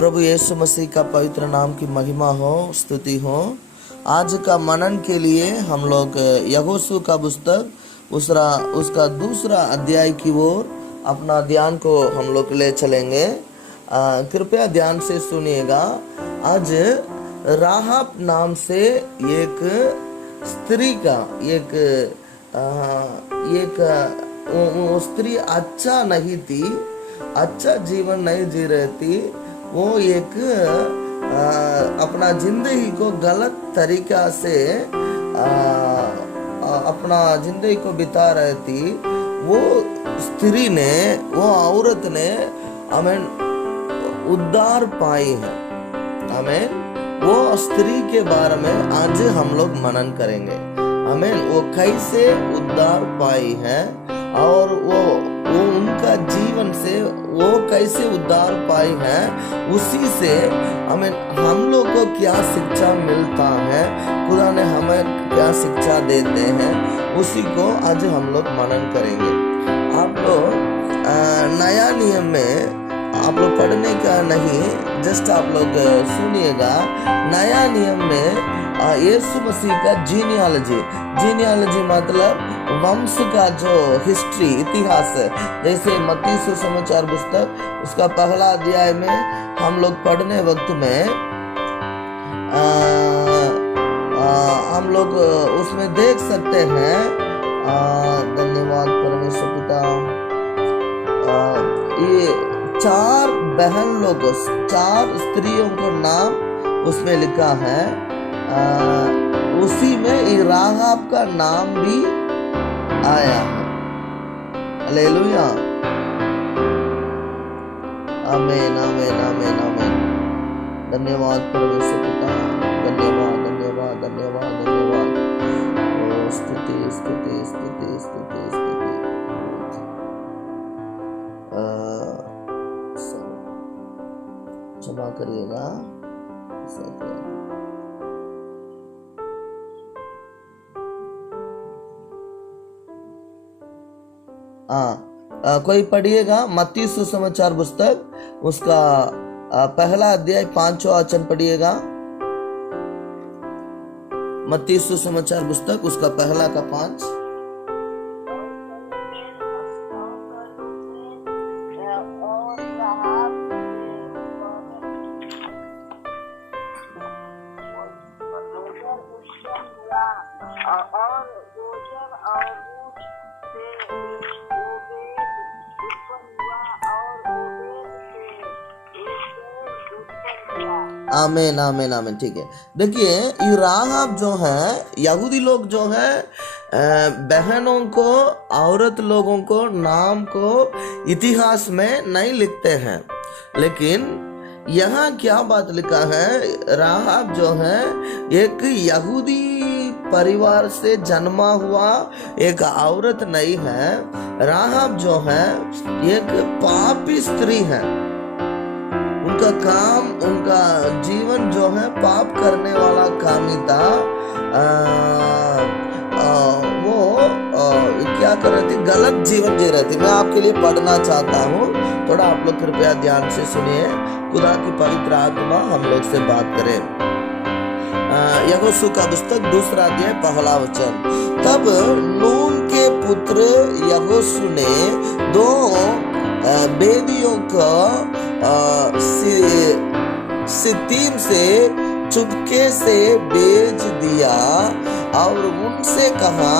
प्रभु यीशु मसीह का पवित्र नाम की महिमा हो, स्तुति हो। आज का मनन के लिए हम लोग यहोशू का पुस्तक उसका दूसरा अध्याय की ओर अपना ध्यान को हम लोग ले चलेंगे। कृपया ध्यान से सुनिएगा। आज राहाब नाम से एक स्त्री का वो स्त्री अच्छा नहीं थी, अच्छा जीवन नहीं जी रही थी। वो एक अपना जिंदगी को गलत तरीका से अपना जिंदगी को बिता रही थी। वो स्त्री ने, वो औरत ने उद्धार पाई है। वो स्त्री के बारे में आज हम लोग मनन करेंगे। वो कैसे उद्धार पाई है और वो उनका जीवन से वो कैसे उद्धार पाई है, उसी से हम लोग को क्या शिक्षा मिलता है, खुदा ने हमें क्या शिक्षा देते हैं, उसी को आज हम लोग मनन करेंगे। आप लोग नया नियम में आप लोग पढ़ने का नहीं, जस्ट आप लोग सुनिएगा। नया नियम में यीशु मसीह का जीनियोलॉजी मतलब वंश का जो हिस्ट्री, इतिहास है। जैसे मत्ती सुसमाचार पुस्तक उसका पहला अध्याय में हम लोग पढ़ने वक्त में हम लोग उसमें देख सकते हैं। धन्यवाद परमेश्वर पिता। ये 4 बहन लोग, 4 स्त्रियों को नाम उसमें लिखा है। उसी में राहाब का नाम भी आया है। हालेलुया, आमीन आमीन आमीन आमीन। धन्यवाद परमेश्वर पिता, धन्यवाद धन्यवाद धन्यवाद धन्यवाद। स्तुति स्तुति स्तुति स्तुति स्तुति। क्षमा करिएगा। कोई पढ़िएगा मत्ती सुसमाचार पुस्तक उसका पहला अध्याय 5वां वचन पढ़िएगा। मत्ती सुसमाचार पुस्तक उसका पहला का 5। आमीन आमीन आमीन। ठीक है, देखिए ये राहाब जो है, यहूदी लोग जो है बहनों को, औरत लोगों को नाम को इतिहास में नहीं लिखते हैं, लेकिन यहाँ क्या बात लिखा है, राहाब जो है एक यहूदी परिवार से जन्मा हुआ एक औरत नहीं है। राहाब जो है एक पापी स्त्री है। उनका काम, उनका जीवन जो है पाप करने वाला काम ही था। वो क्या कर रही थी, गलत जीवन जी रही थी। मैं आपके लिए पढ़ना चाहता हूँ, थोड़ा आप लोग कृपया ध्यान से सुनिए। खुदा की पवित्र आत्मा हम लोग से बात करे। यहोशू का पुस्तक दूसरा अध्याय पहला वचन। तब नून के पुत्र यहोशू ने 2 बेदियों को सित्तीम से चुपके से भेज दिया और उनसे कहा,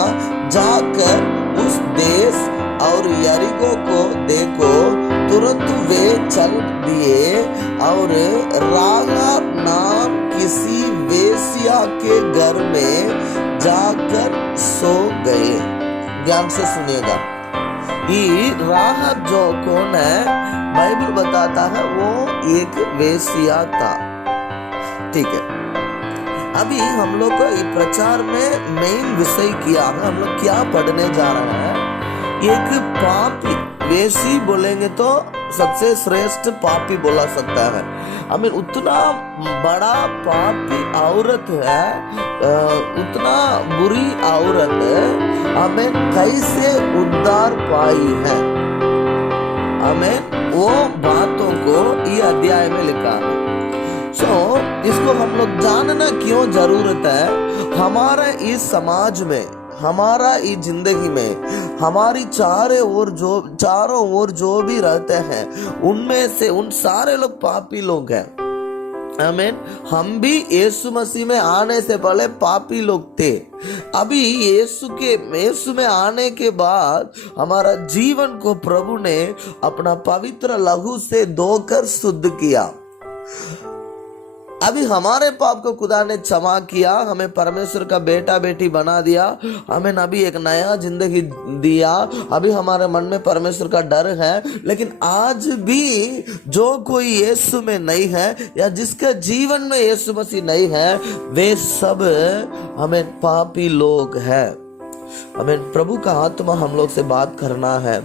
जाकर उस देश और यरीको को देखो। तुरंत वे चल दिए और राहाब नाम किसी वेश्या के घर में जाकर सो गए। ध्यान से सुनिएगा। ये राहाब जो कौन है, बाइबल बताता है वो एक वेश्या था। ठीक है, अभी हम लोग को ये प्रचार में मेन विषय किया है। हम लोग क्या पढ़ने जा रहे हैं, एक पापी वेशी बोलेंगे तो सबसे श्रेष्ठ पापी बोला सकता है। उतना बड़ा पापी औरत है, उतना बुरी औरत हमें कैसे उद्धार पाई है। वो बातों को ये अध्याय में लिखा है। इसको हम लोग जानना क्यों जरूरत है? हमारा इस समाज में, हमारा इस जिंदगी में, हमारी चारों ओर जो भी रहते हैं, उनमें से उन सारे लोग पापी लोग हैं। आमीन। हम भी यीशु मसीह में आने से पहले पापी लोग थे। अभी यीशु में आने के बाद हमारा जीवन को प्रभु ने अपना पवित्र लहू से धोकर शुद्ध किया। अभी हमारे पाप को खुदा ने क्षमा किया, हमें परमेश्वर का बेटा बेटी बना दिया, हमें अभी एक नया जिंदगी दिया। अभी हमारे मन में परमेश्वर का डर है। लेकिन आज भी जो कोई यीशु में नहीं है या जिसके जीवन में यीशु मसीह नहीं है, वे सब हमें पापी लोग हैं। हमें प्रभु का आत्मा हम लोग से बात करना है।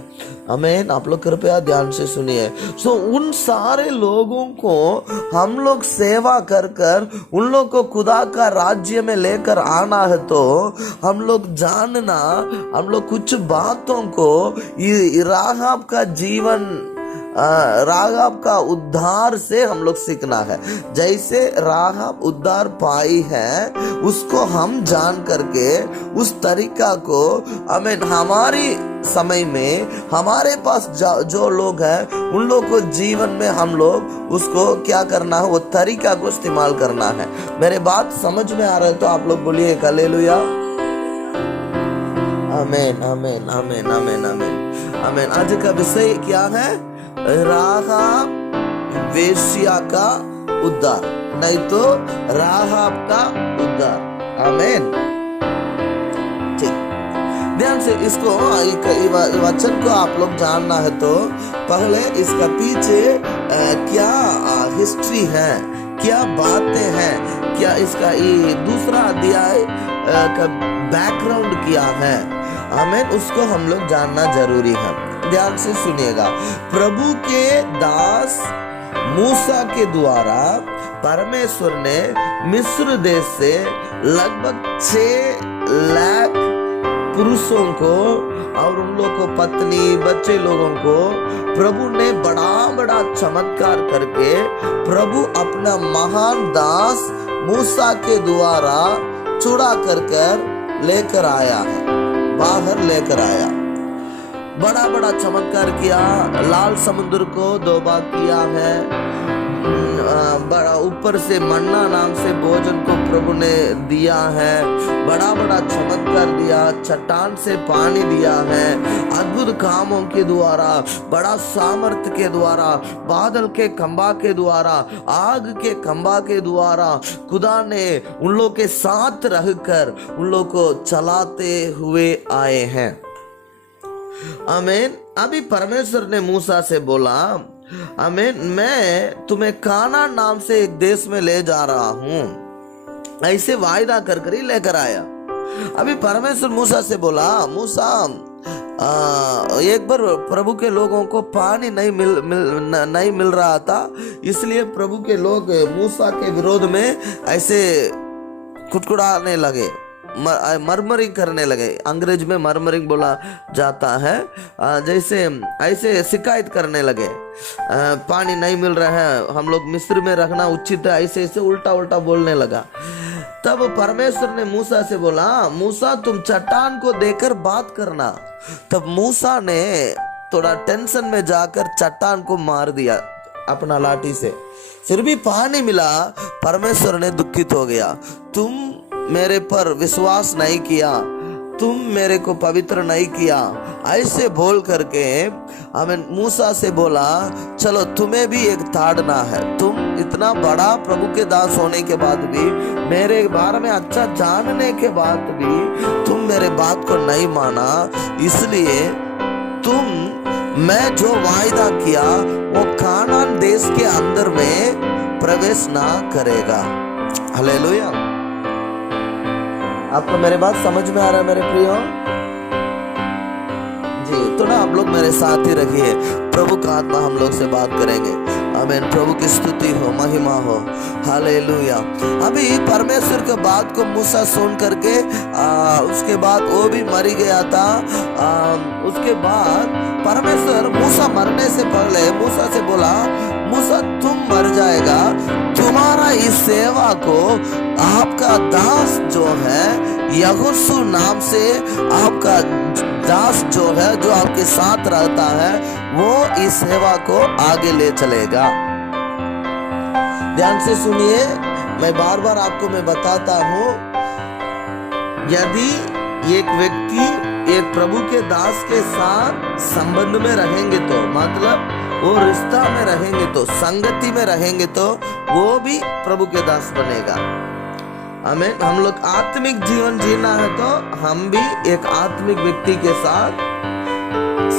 आमीन। आप लोग कृपया ध्यान से सुनिए। उन सारे लोगों को हम लोग सेवा कर कर उन लोग को खुदा का राज्य में लेकर आना है, तो हम लोग जानना, हम लोग कुछ बातों को राहाब का जीवन, राहाब का उद्धार से हम लोग सीखना है। जैसे राहाब उद्धार पाई है, उसको हम जान करके उस तरीका को हमें हमारी समय में हमारे पास जो लोग हैं उन लोग को जीवन में हम लोग उसको क्या करना है, वो तरीका को इस्तेमाल करना है। मेरे बात समझ में आ रहा है तो आप लोग बोलिए हालेलुया। आमीन आमीन आमीन आमीन आमीन आमीन। आज का विषय क्या है? राहाब वेश्या का उद्धार, नहीं तो राहाब का उद्धार। आमीन। ठीक, ध्यान से इसको वचन को आप लोग जानना है तो पहले इसका पीछे क्या हिस्ट्री है, क्या बातें हैं, क्या इसका ये दूसरा अध्याय का बैकग्राउंड क्या है, आमीन, उसको हम लोग जानना जरूरी है। ध्यान से सुनिएगा। प्रभु के दास मूसा के द्वारा परमेश्वर ने मिस्र देश से लगभग 6 लाख पुरुषों को और उन लोगों को पत्नी बच्चे लोगों को प्रभु ने बड़ा बड़ा चमत्कार करके प्रभु अपना महान दास मूसा के द्वारा चुरा कर लेकर आया है, बाहर लेकर आया। बड़ा बड़ा चमत्कार किया, लाल समुद्र को 2 बार किया है, बड़ा ऊपर से मन्ना नाम से भोजन को प्रभु ने दिया है, बड़ा बड़ा चमत्कार दिया, चट्टान से पानी दिया है, अद्भुत कामों के द्वारा, बड़ा सामर्थ्य के द्वारा, बादल के खंबा के द्वारा, आग के खंबा के द्वारा खुदा ने उन लोग के साथ रहकर उन लोग को चलाते हुए आए हैं। आमीन। अभी परमेश्वर ने मूसा से बोला, आमीन, मैं तुम्हें कानान नाम से एक देश में ले जा रहा हूं, ऐसे वायदा कर ही लेकर आया। अभी परमेश्वर मूसा से बोला, मूसा एक बार प्रभु के लोगों को पानी नहीं मिल रहा था, इसलिए प्रभु के लोग मूसा के विरोध में ऐसे कुटकुटाने लगे, मरमरिंग करने लगे। अंग्रेज में मरमरिंग बोला जाता है। जैसे ऐसे शिकायत करने लगे, पानी नहीं मिल रहा है, हम लोग मिस्र में रखना उचित है, ऐसे ऐसे उल्टा उल्टा बोलने लगा। तब परमेश्वर ने मूसा से बोला, मूसा तुम चट्टान को देकर बात करना। तब मूसा ने थोड़ा टेंशन में जाकर चट्टान को मार दिया अपना लाठी से, फिर भी पानी मिला। परमेश्वर ने दुखित हो गया, तुम मेरे पर विश्वास नहीं किया, तुम मेरे को पवित्र नहीं किया, ऐसे बोल करके हमें मूसा से बोला, चलो तुम्हें भी एक ताड़ना है, तुम इतना बड़ा प्रभु के दास होने के बाद भी, मेरे बारे में अच्छा जानने के बाद भी तुम मेरे बात को नहीं माना, इसलिए मैं जो वायदा किया वो कानान देश के अंदर में प्रवेश ना करेगा। हालेलुया। आपको मेरे बात समझ में आ रहा है मेरे प्रियो जी? तो ना आप लोग मेरे साथ ही रखिए, प्रभु का आत्मा हम लोग से बात करेंगे। आमीन। प्रभु की स्तुति हो, महिमा हो। हालेलुया। अभी परमेश्वर के बात को मूसा सुन करके उसके बाद वो भी मर गया था। उसके बाद परमेश्वर मूसा मरने से पहले मूसा से बोला, मूसा तुम मर इस सेवा को आपका दास जो है यहोशू नाम से, आपका दास जो है, जो आपके साथ रहता है, वो इस सेवा को आगे ले चलेगा। ध्यान से सुनिए, मैं बार बार आपको मैं बताता हूं, यदि एक व्यक्ति एक प्रभु के दास के साथ संबंध में रहेंगे तो, मतलब वो रिश्ता में रहेंगे तो, संगति में रहेंगे तो वो भी प्रभु के दास बनेगा। हमें हम लोग आत्मिक जीवन जीना है तो हम भी एक आत्मिक व्यक्ति के साथ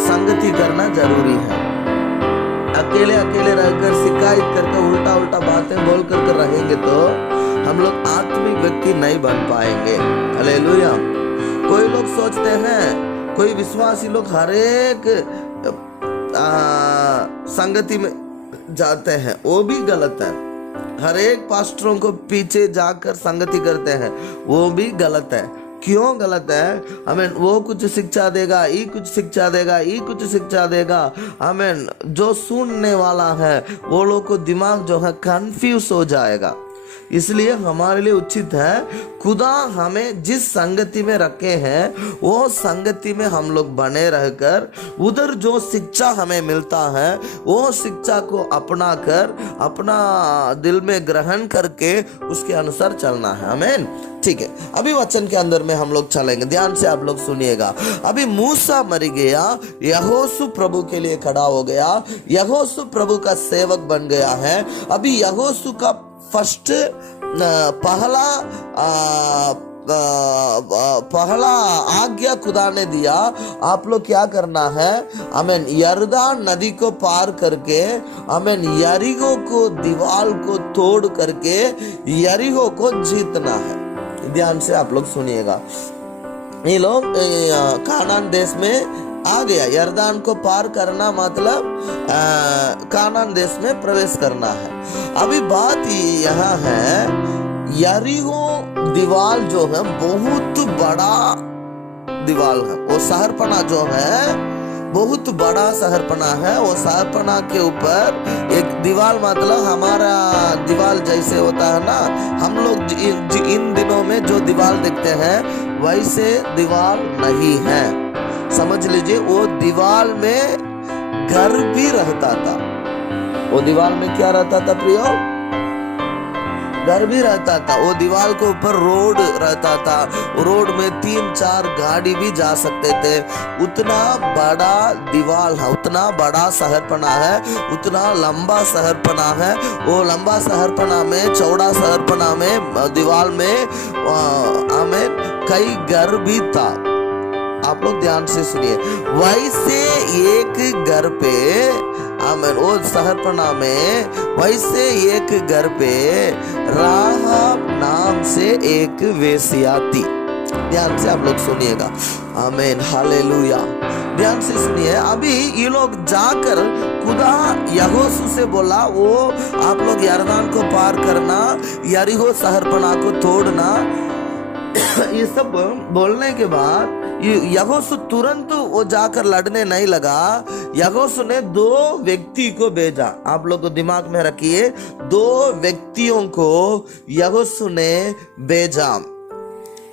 संगति करना जरूरी है। अकेले अकेले रहकर शिकायत करके उल्टा उल्टा बातें बोल कर रहेंगे तो हम लोग आत्मिक व्यक्ति नहीं बन पाएंगे। हालेलुया। कोई लोग सोचते हैं, कोई विश्वासी लोग हर एक संगति में जाते हैं, वो भी गलत है। हर एक पास्टरों को पीछे जाकर संगति करते हैं, वो भी गलत है। क्यों गलत है? हमें वो कुछ शिक्षा देगा, ये कुछ शिक्षा देगा, ये कुछ शिक्षा देगा। हमें जो सुनने वाला है वो लोग को दिमाग जो है कंफ्यूज हो जाएगा। इसलिए हमारे लिए उचित है, खुदा हमें जिस संगति में रखे हैं वो संगति में हम लोग बने रहकर उधर जो शिक्षा हमें मिलता है वो शिक्षा को अपना कर, अपना दिल में ग्रहण करके उसके अनुसार चलना है। आमीन। ठीक है, अभी वचन के अंदर में हम लोग चलेंगे, ध्यान से आप लोग सुनिएगा। अभी मूसा मर गया, यहोशू प्रभु के लिए खड़ा हो गया, यहोशू प्रभु का सेवक बन गया है। अभी यहोशू का फर्स्ट पहला आज्ञा खुदा ने दिया, आप लोग क्या करना है, हमें यरदान नदी को पार करके, हमें यरीहो को दीवार को तोड़ करके यरीहो को जीतना है। ध्यान से आप लोग सुनिएगा। ये लोग कानान देश में आ गया। यरदान को पार करना मतलब कानान देश में प्रवेश करना है। अभी बात यहाँ है, यरीहो दीवार जो है बहुत बड़ा दीवार है। वो शहरपना जो है बहुत बड़ा शहरपना है। वो शहरपना के ऊपर एक दीवार, मतलब हमारा दीवार जैसे होता है ना, हम लोग इन दिनों में जो दीवार देखते हैं वैसे दीवार नहीं है। समझ लीजिए, वो दीवार में घर भी रहता था। वो दीवार में क्या रहता था प्रियो? घर भी रहता था। वो दीवार के ऊपर रोड रहता था। रोड में 3-4 गाड़ी भी जा सकते थे। उतना बड़ा दीवार है, उतना बड़ा शहरपना है, उतना लंबा शहरपना है। वो लंबा शहरपना में, चौड़ा शहरपना में, दीवार में हमें कई घर भी था। आप लोग ध्यान से सुनिए। वैसे एक घर पे, आमीन, वो शहरपना में वैसे एक घर पे राहाब नाम से एक वेश्या थी। ध्यान से आप लोग सुनिएगा। आमीन, हालेलुया। ध्यान से सुनिए। अभी ये लोग जाकर खुदा यहोशू से बोला, वो आप लोग यरदान को पार करना, यरीहो शहरपना को तोड़ना। ये सब बोलने के बाद यहोशू तुरंत वो जाकर लड़ने नहीं लगा। यहोशू ने 2 व्यक्ति को भेजा। आप लोग को दिमाग में रखिए, 2 व्यक्तियों को यहोशू ने भेजा।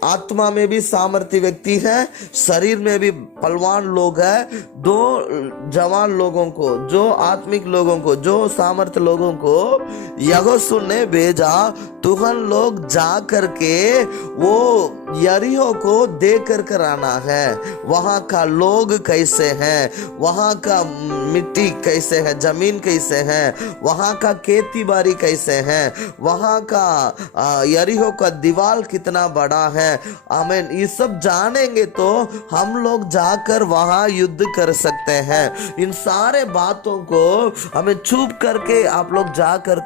आत्मा में भी सामर्थ्य व्यक्ति है, शरीर में भी बलवान लोग हैं। 2 जवान लोगों को, जो आत्मिक लोगों को, जो सामर्थ्य लोगों को यहोशू ने भेजा। तुहन लोग जा करके वो यरीहो को देख कर आना है। वहां का लोग कैसे हैं, वहां का मिट्टी कैसे है, जमीन कैसे है, वहां का खेती बाड़ी कैसे है, वहां का यरीहो का दीवार कितना बड़ा है। आमीन। ये सब जानेंगे तो हम लोग जाकर वहां युद्ध कर सकते हैं। इन सारे बातों को हमें छुप करके आप लोग जा कर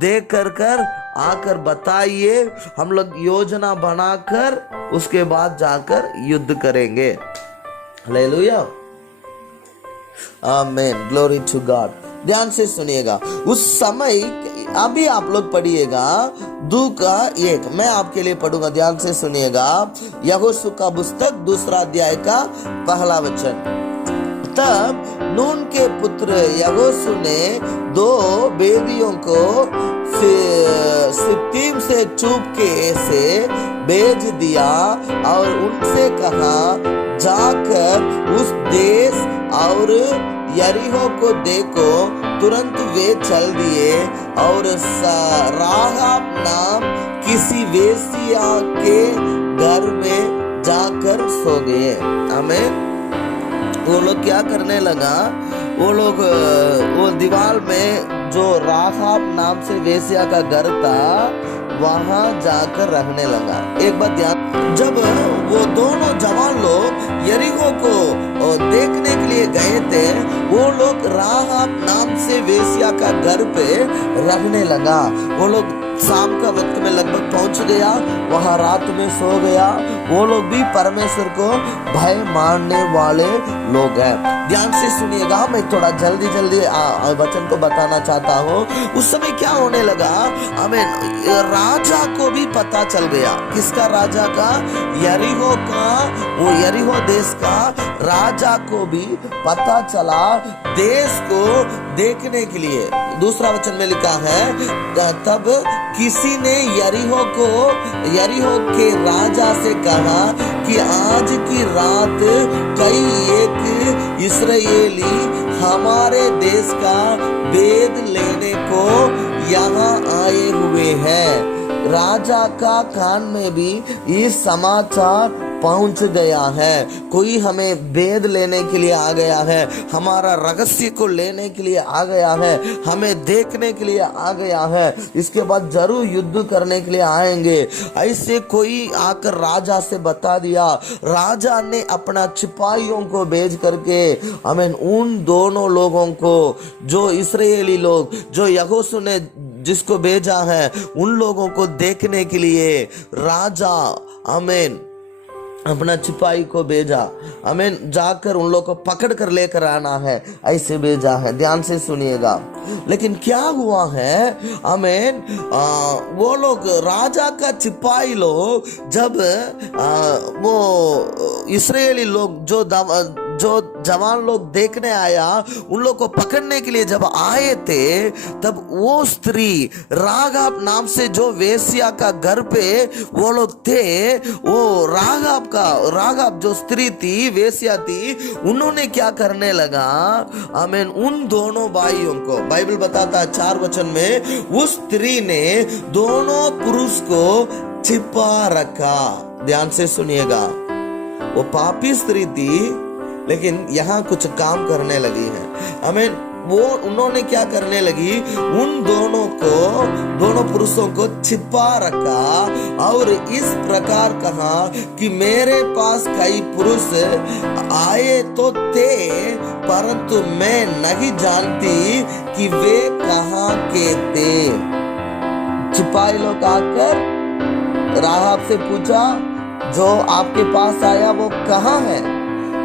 देख कर आकर बताइए। हम लोग योजना बनाकर उसके बाद जाकर युद्ध करेंगे। हालेलुया, आमीन, ग्लोरी टू गॉड। ध्यान से सुनिएगा। उस समय, अभी आप लोग पढ़िएगा 2 का 1, मैं आपके लिए पढ़ूंगा। ध्यान से सुनिएगा। यहोशू का पुस्तक 2 अध्याय का 1 वचन। तब नून के पुत्र यहोशू ने 2 बेदियों को सित्तीम से चुपके से भेज दिया और उनसे कहा, जाकर उस देश और यरीहो को देखो। तुरंत वे चल दिए और राहाब नाम किसी वेश्या के घर में जाकर सो गए। आमीन। वो लोग क्या करने लगा, वो लोग वो दीवार में जो राहाब नाम से वेश्या का घर था वहां जाकर रहने लगा। एक बात ध्यान, जब वो दोनों जवान लोग यरीहो को देखने के लिए गए थे, वो लोग राहाब नाम से वेश्या का घर पे रहने लगा। वो लोग शाम का वक्त में लगभग पहुंच गया, वहां रात में सो गया। वो लोग भी परमेश्वर को भय मानने वाले लोग हैं। ध्यान से सुनिएगा, मैं थोड़ा जल्दी वचन को बताना चाहता हूँ। उस समय क्या होने लगा, हमें राजा को भी पता चल गया। किसका राजा का? यरीहो का, वो यरीहो देश का राजा को भी पता चला देश को देखने के लिए। दूसरा वचन में लिखा है, तब किसी ने यरीहो के राजा से कहा कि आज की रात कई एक इस्राएली हमारे देश का भेद लेने को यहाँ आए हुए हैं। राजा का कान में भी ये समाचार पहुंच गया है। कोई हमें भेद लेने के लिए आ गया है, हमारा रहस्य को लेने के लिए आ गया है, हमें देखने के लिए आ गया है, इसके बाद जरूर युद्ध करने के लिए आएंगे। ऐसे कोई आकर राजा से बता दिया। राजा ने अपना सिपाहियों को भेज करके हमें उन दोनों लोगों को, जो इस्राएली लोग, जो यहोशू ने जिसको भेजा है, उन लोगों को देखने के लिए राजा आमीन अपना सिपाही को भेजा। आमीन। जाकर उन लोगों को पकड़ कर लेकर आना है, ऐसे भेजा है। ध्यान से सुनिएगा। लेकिन क्या हुआ है, आमीन, वो लोग राजा का सिपाही लोग जब वो इस्राएली लोग जो जवान लोग देखने आया, उन लोग को पकड़ने के लिए जब आए थे, तब वो स्त्री राहाब नाम से जो वेश्या का घर पे वो लोग थे, वो राहाब जो स्त्री थी, वेश्या थी, उन्होंने क्या करने लगा, आमीन, उन दोनों भाइयों को, बाइबल बताता है 4 वचन में, उस स्त्री ने दोनों पुरुष को छिपा रखा। ध्यान से सुनिएगा, वो पापी स्त्री थी लेकिन यहाँ कुछ काम करने लगी है। आमीन। उन्होंने क्या करने लगी, उन दोनों पुरुषों को छिपा रखा और इस प्रकार कहा कि मेरे पास कई पुरुष आए तो थे, परंतु मैं नहीं जानती कि वे कहाँ के थे। सिपाही लोग आकर राहाब से पूछा, जो आपके पास आया वो कहाँ है?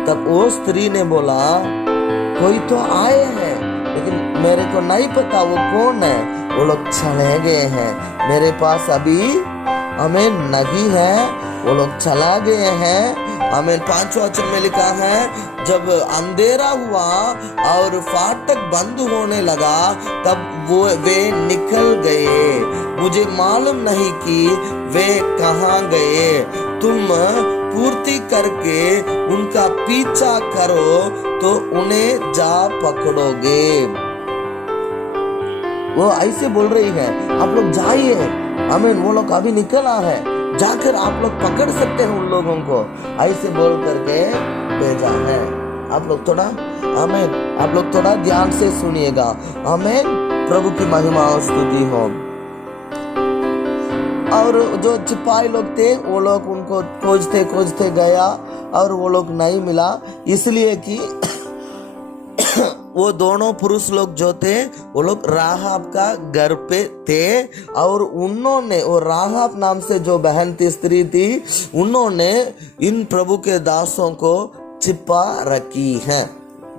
तब वो स्त्री ने बोला, कोई तो आए हैं लेकिन मेरे को नहीं पता वो कौन है, वो लोग चले गए हैं, मेरे पास अभी हमें नहीं है, वो लोग चला गए हैं। हमें 5 वचन में लिखा है, जब अंधेरा हुआ और फाटक बंद होने लगा, तब वे निकल गए, मुझे मालूम नहीं कि वे कहाँ गए। तुम पूर्ति करके उनका पीछा करो तो उन्हें जा पकड़ोगे। वो ऐसे बोल रही है, आप लोग जाइए, आमीन, वो लोग अभी निकला है, जाकर आप लोग पकड़ सकते हैं उन लोगों को, ऐसे बोल करके भेजा है। आप लोग थोड़ा आमीन, आप लोग थोड़ा ध्यान से सुनिएगा। आमीन। प्रभु की महिमा और स्तुति हो। और जो सिपाही लोग थे, वो लोग उनको खोजते गया और वो लोग नहीं मिला, इसलिए कि वो दोनों पुरुष लोग जो थे, वो लोग राहाब का घर पे थे और उन्होंने, वो राहाब नाम से जो बहन थी, स्त्री थी, उन्होंने इन प्रभु के दासों को छिपा रखी है।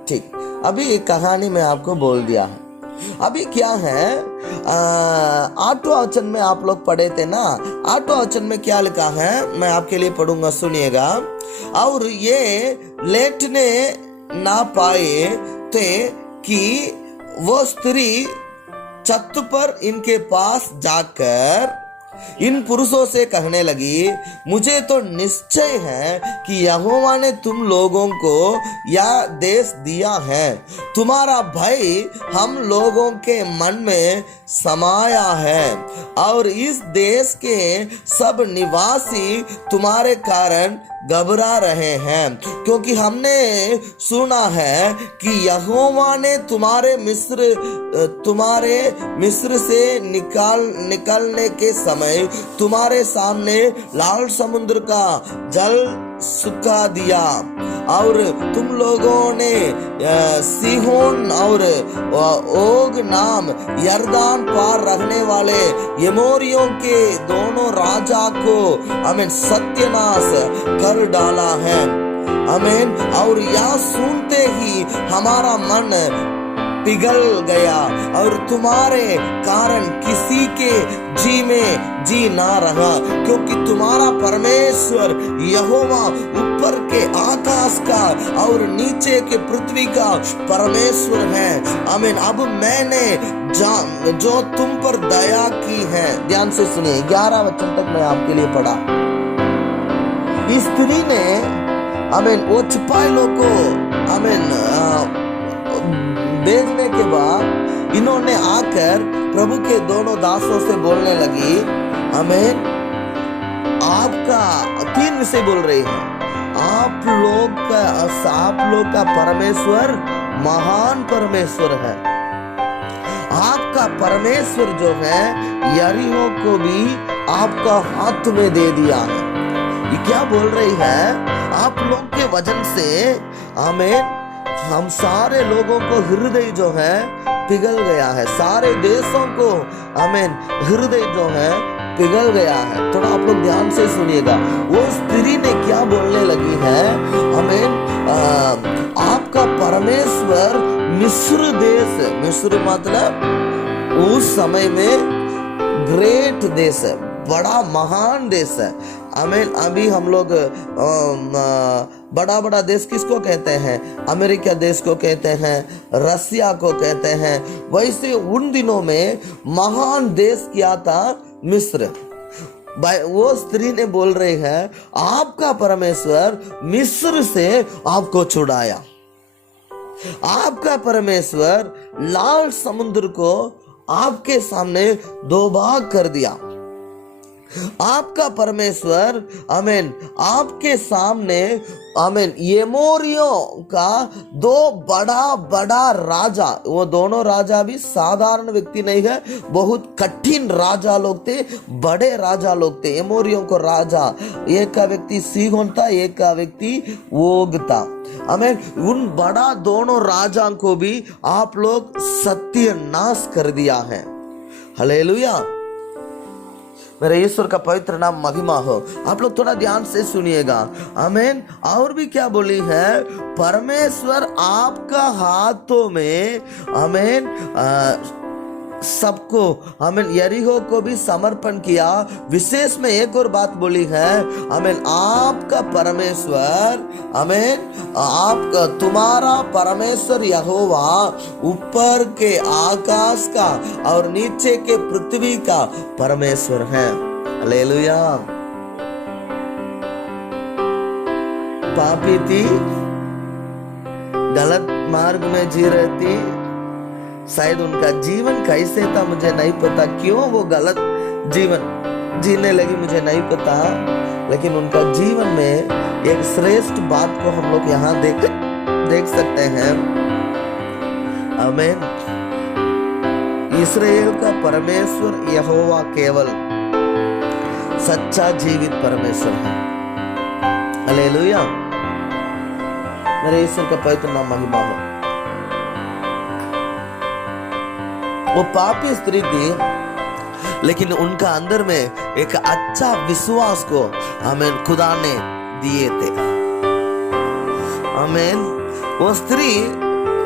ठीक, अभी एक कहानी में आपको बोल दिया है। अभी क्या है, 8वां वचन में आप लोग पढ़े थे ना, 8वां वचन में क्या लिखा है, मैं आपके लिए पढ़ूंगा, सुनिएगा। और ये ना पाए थे कि वो स्त्री छत पर इनके पास जाकर इन पुरुषों से कहने लगी, मुझे तो निश्चय है कि यहोवा ने तुम लोगों को यह देश दिया है। तुम्हारा भय हम लोगों के मन में समाया है और इस देश के सब निवासी तुम्हारे कारण घबरा रहे हैं, क्योंकि हमने सुना है कि यहोवा ने तुम्हारे मिस्र से निकलने के समय तुम्हारे सामने लाल समुद्र का जल सुखा दिया और तुम लोगों ने सीहोन और ओग नाम यरदान पार रखने वाले यमोरियों के दोनों राजा को आमीन सत्यानाश कर डाला है। आमीन। और यह सुनते ही हमारा मन पिघल गया और तुम्हारे कारण किसी के जी में जी ना रहा, क्योंकि तुम्हारा परमेश्वर यहोवा ऊपर के आकाश का और नीचे के पृथ्वी का परमेश्वर है। आमीन। अब मैंने जो तुम पर दया की है, ध्यान से सुनिए, 11 वचन तक मैं आपके लिए पढ़ा। इस स्त्री ने आमीन वो सिपाहियों को आमीन भेजने के बाद इन्होंने आकर प्रभु के दोनों दासों से बोलने लगी, हमें आपका 3 विषय बोल रही है। आप लोग का परमेश्वर महान परमेश्वर है। आपका परमेश्वर जो है यरीहो को भी आपका हाथ में दे दिया है। ये क्या बोल रही है? आप लोग के वजन से आमीन हम सारे लोगों को हृदय जो है पिघल गया है, सारे देशों को आमीन हृदय जो है पिघल गया है। थोड़ा आप लोग ध्यान से सुनिएगा। वो स्त्री ने क्या बोलने लगी है? आमीन आपका परमेश्वर मिस्र देश, मिस्र मतलब उस समय में ग्रेट देश है, बड़ा महान देश है। आमीन। अभी हम लोग बड़ा बड़ा देश किसको कहते हैं? अमेरिका देश को कहते हैं, रसिया को कहते हैं। वैसे उन दिनों में महान देश क्या था? मिस्र। वो स्त्री ने बोल रही है आपका परमेश्वर मिस्र से आपको छुड़ाया, आपका परमेश्वर लाल समुद्र को आपके सामने 2 भाग कर दिया। आपका परमेश्वर आमीन आपके सामने आमीन यमोरियों का 2 बड़ा बड़ा राजा, वो दोनों राजा भी साधारण व्यक्ति नहीं है, बहुत कठिन राजा लोग थे, बड़े राजा लोग थे। यमोरियों को राजा, एक का व्यक्ति सीहोन था, एक का व्यक्ति ओग था। आमीन। उन बड़ा दोनों राजा को भी आप लोग सत्यानाश कर दिया है। हालेलुया। मेरे ईश्वर का पवित्र नाम महिमा हो। आप लोग थोड़ा ध्यान से सुनिएगा। आमीन। और भी क्या बोली है? परमेश्वर आपका हाथों में आमीन सबको आमीन यरीहो को भी समर्पण किया। विशेष में एक और बात बोली है, आमीन आपका परमेश्वर आमीन आपका तुम्हारा परमेश्वर यहोवा ऊपर के आकाश का और नीचे के पृथ्वी का परमेश्वर है। हालेलुया। पापी थी, गलत मार्ग में जी रही थी, शायद उनका जीवन कैसे था मुझे नहीं पता, क्यों वो गलत जीवन जीने लगी मुझे नहीं पता, लेकिन उनका जीवन में एक श्रेष्ठ बात को हम लोग यहाँ देख सकते हैं। आमीन। इस्राएल का परमेश्वर यहोवा केवल सच्चा जीवित परमेश्वर है। हालेलुया। मेरे ईश्वर का पवित्र नाम महिमा हो। वो पापी स्त्री थी, लेकिन उनका अंदर में एक अच्छा विश्वास को आमीन खुदा ने दिए थे। आमीन। वो स्त्री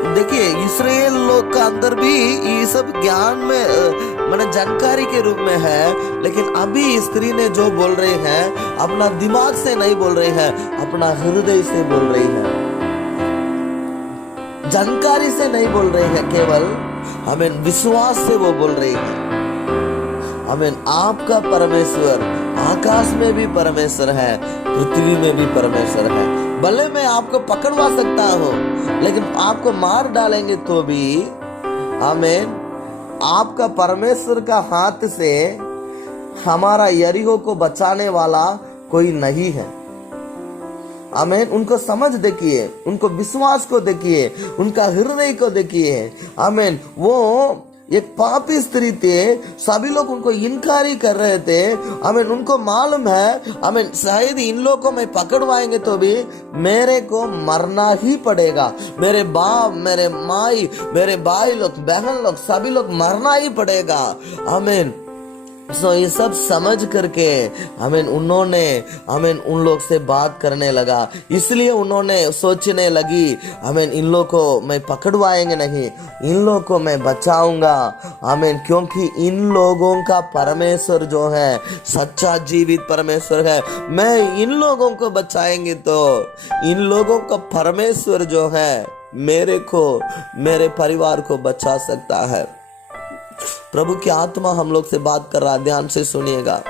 देखिए इस्राएल लोग का अंदर भी ये सब ज्ञान में माने जानकारी के रूप में है, लेकिन अभी स्त्री ने जो बोल रही है अपना दिमाग से नहीं बोल रही है, अपना हृदय से बोल रही है। जानकारी से नहीं बोल रहे हैं, केवल हमें विश्वास से वो बोल रही है। हमें आपका परमेश्वर आकाश में भी परमेश्वर है, पृथ्वी में भी परमेश्वर है। भले मैं आपको पकड़वा सकता हूँ, लेकिन आपको मार डालेंगे तो भी आमीन, आपका परमेश्वर का हाथ से हमारा यरीहो को बचाने वाला कोई नहीं है। आमीन। उनको समझ देखिए, उनको विश्वास को देखिए, उनका हृदय को देखिए। आमीन। वो एक पापी स्त्री थे, सभी लोग उनको इनकारी कर रहे थे। आमीन। उनको मालूम है, आमीन, शायद इन लोगों को मैं पकड़वाएंगे तो भी मेरे को मरना ही पड़ेगा। मेरे बाप, मेरे माई, मेरे भाई लोग, बहन लोग, सभी लोग मरना ही पड़ेगा। आमीन। ये सब समझ करके उन्होंने उन लोग से बात करने लगा। इसलिए उन्होंने सोचने लगी, इन लोग को मैं पकड़वाएंगे नहीं, इन लोग को मैं बचाऊंगा। क्योंकि इन लोगों का परमेश्वर जो है सच्चा जीवित परमेश्वर है। मैं इन लोगों को बचाएंगे तो इन लोगों का परमेश्वर जो है मेरे को, मेरे परिवार को बचा सकता है। प्रभु की आत्मा हम लोग से बात कर रहा है, ध्यान से सुनिएगा।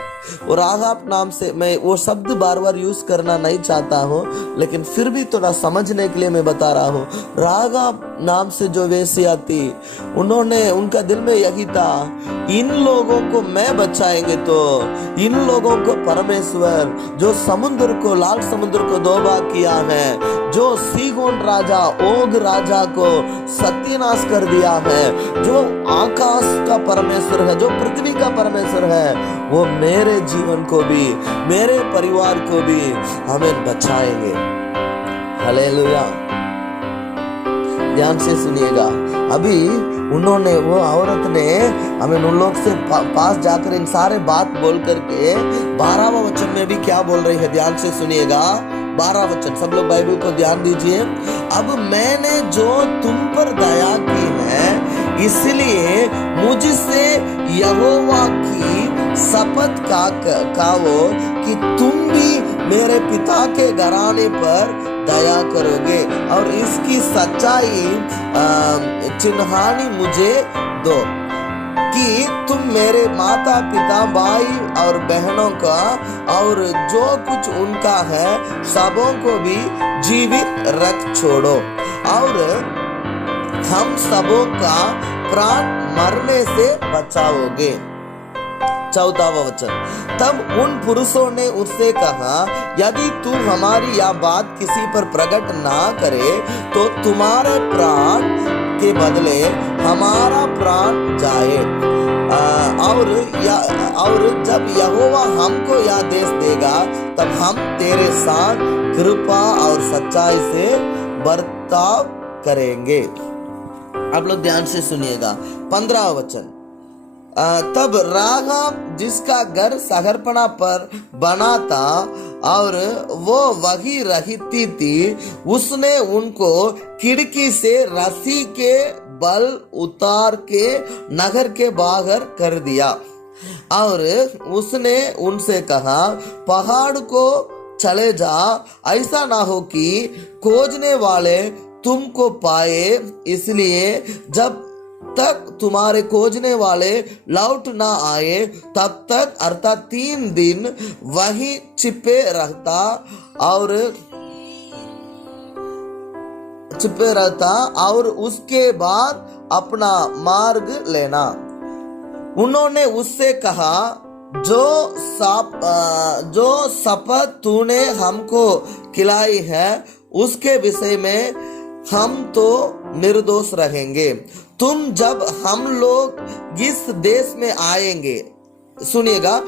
और रागाब नाम से, मैं वो शब्द बार बार यूज करना नहीं चाहता हूँ, लेकिन फिर भी थोड़ा समझने के लिए मैं बता रहा हूँ। रागाब नाम से जो वेश्या थी, उन्होंने, उनका दिल में यही था, इन लोगों को मैं बचाएंगे तो इन लोगों को परमेश्वर जो समुद्र को, लाल समुद्र को दो भाग किया है, जो सीगोन राजा, ओग राजा को सत्यानाश कर दिया है, जो आकाश का परमेश्वर है, जो पृथ्वी का परमेश्वर है, वो मेरे जीवन को भी, मेरे परिवार को भी हमें बचाएंगे। हालेलुया। ध्यान से सुनिएगा। अभी उन्होंने, वो औरत ने उन लोग से पास जाकर इन सारे बात बोल करके 12वां वचन में भी क्या बोल रही है, ध्यान से सुनिएगा। 12 वचन, सब लोग बाइबल को ध्यान दीजिए। अब मैंने जो तुम पर दया की है, इसलिए मुझसे यहोवा की शपथ खाओ कि तुम भी मेरे पिता के घराने पर दया करोगे और इसकी सच्चाई चिन्हानी मुझे दो कि तुम मेरे माता पिता, भाई और बहनों का और जो कुछ उनका है सबों को भी जीवित रख छोड़ो और हम सबों का प्राण मरने से बचाओगे। 14वां वचन, तब उन पुरुषों ने उससे कहा, यदि तू हमारी यह बात किसी पर प्रकट ना करे तो तुम्हारे प्राण के बदले हमारा प्राण जाए। और जब यहोवा हमको यह देश देगा तब हम तेरे साथ कृपा और सच्चाई से बर्ताव करेंगे। आप लोग ध्यान से सुनिएगा। 15वां वचन, तब रागाब जिसका घर शहरपना पर बना था और वो वही रहती थी, उसने उनको खिड़की से रस्सी के बल उतार के नगर के बाहर कर दिया और उसने उनसे कहा, पहाड़ को चले जा, ऐसा ना हो कि खोजने वाले तुमको पाए, इसलिए जब तक तुम्हारे खोजने वाले लौट ना आए तब तक, अर्थात 3 दिन वही छिपे रहता और उसके बाद अपना मार्ग लेना। उन्होंने उससे कहा, जो शपथ तूने हमको खिलाई है उसके विषय में हम तो निर्दोष रहेंगे। तुम जब हम लोग इस देश में आएंगे, सुनिएगा,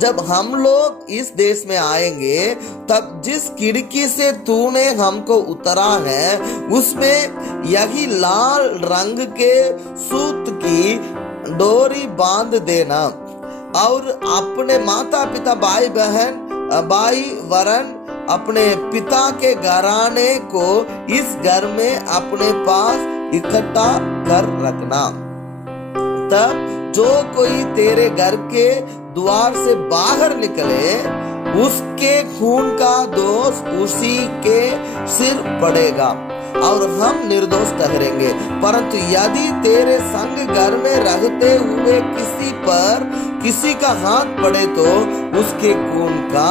जब हम लोग इस देश में आएंगे तब जिस खिड़की से तूने हमको उतरा है उसमें यही लाल रंग के सूत की डोरी बांध देना और अपने माता पिता, भाई बहन, भाई वरन अपने पिता के घराने को इस घर में अपने पास इकट्ठा कर रखना। तब जो कोई तेरे घर के द्वार से बाहर निकले उसके खून का दोष उसी के सिर पड़ेगा। और हम निर्दोष ठहरेंगे। परंतु यदि तेरे संग घर में रहते हुए किसी का हाथ पड़े तो उसके खून का